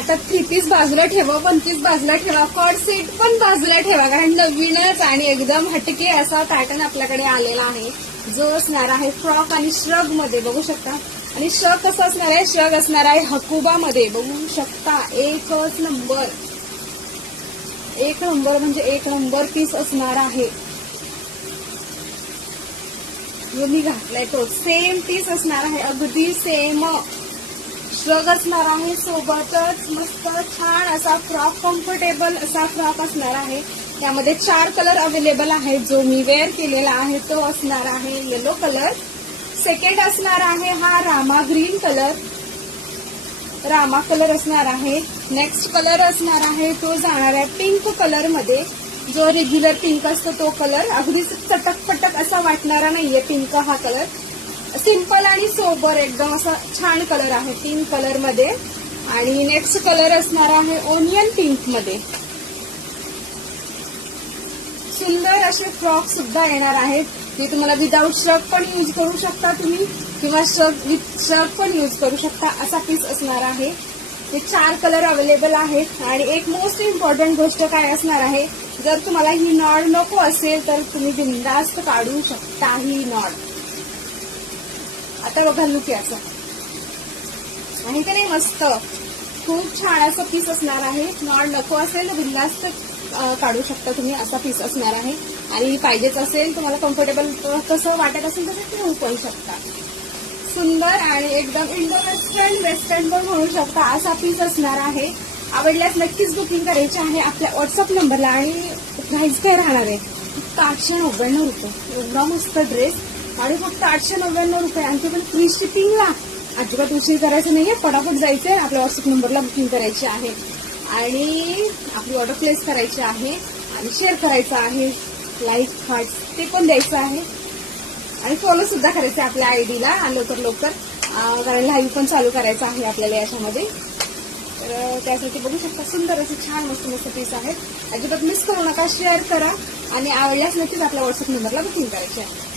आता 3 पीस बाजूला ठेवा, 1 पीस बाजूला ठेवा, कॉर्ड सेट पण बाजूला ठेवा, कारण नवीनच आणि एकदम हटके असा पॅटर्न आपल्याकडे आलेला आहे, जो असणार आहे फ्रॉक आणि श्रग मध्ये बघू शकता. आणि श्रग कसं असणार आहे, श्रग असणार आहे हकुबा मध्ये बघू शकता. एकच नंबर, एक नंबर म्हणजे एक नंबर पीस असणार आहे. जो मी घातलाय तो सेम पीस असणार आहे, अगदी सेम श्रग असणार आहे. सोबतच मस्त छान असा फ्रॉक, कम्फर्टेबल असा फ्रॉक असणार आहे. त्यामध्ये 4 कलर अवेलेबल आहेत. जो मी वेअर केलेला आहे तो असणार आहे येलो कलर. सेकंड असणार आहे हा Rama green colour, Rama colour असणार आहे. नेक्स्ट कलर असणार आहे तो जाणार आहे पिंक कलर मध्ये, जो रेग्युलर पिंक असतो तो कलर. अगदी चटकपटक असा वाटणारा नाहीये पिंक हा कलर, सिंपल आणि सोबर एकदम असा छान कलर आहे 3 कलर मध्ये. आणि नेक्स्ट कलर असणार आहे ओनियन पिंक मध्ये. सुंदर असे फ्रॉक सुद्धा येणार आहेत. ते तुम्हाला विदाऊट श्रग पण यूज करू शकता तुम्ही, किंवा श्रग विथ श्रग पण यूज करू शकता, असा पीस असणार आहे. हे 4 कलर अवेलेबल आहेत. आणि एक मोस्ट इम्पॉर्टंट गोष्ट काय असणार आहे, जर तुम्हाला ही नॉड नको असेल तर तुम्ही बिनधास्त काढू शकता ही नॉड. आता बघा लुक याचा आहे का नाही, मस्त खूप छान असं पीस असणार आहे. नॉड नको असेल तर बिनधास्त काढू शकता तुम्ही, असा पीस असणार आहे. आणि पाहिजेच असेल तुम्हाला कम्फर्टेबल कसं वाटत असेल तसं ठेवू पण शकता. सुंदर आणि एकदम इंडो वेस्टर्न पण म्हणू शकता असा पीस असणार आहे. आवडल्यास नक्कीच बुकिंग करायची आहे आपल्या व्हॉट्सअप नंबरला. आणि प्राइस काय राहणार आहे, फक्त 899 रुपये. एवढा मस्त ड्रेस आणि फक्त 899 रुपये, आणि ते पण फ्री शिपिंगला. अजिबात उशीर करायचं नाहीये, पटापट जायचंय, आपल्या व्हॉट्सअप नंबरला बुकिंग करायची आहे आणि आपली ऑर्डर प्लेस करायची आहे आणि शेअर करायचं आहे, लाईक हार्ट ते पण द्यायचं आहे आणि फॉलो सुद्धा करायचं आपल्या आयडीला लवकर, कारण लाईव्ह पण चालू करायचं आहे आपल्याला याच्यामध्ये. तर त्यासाठी बघू शकता सुंदर असे छान मस्त पीस आहेत. अजिबात मिस करू नका, शेअर करा आणि आवडल्यास नक्कीच आपल्या व्हॉट्सअप नंबरला बुकिंग करायची आहे.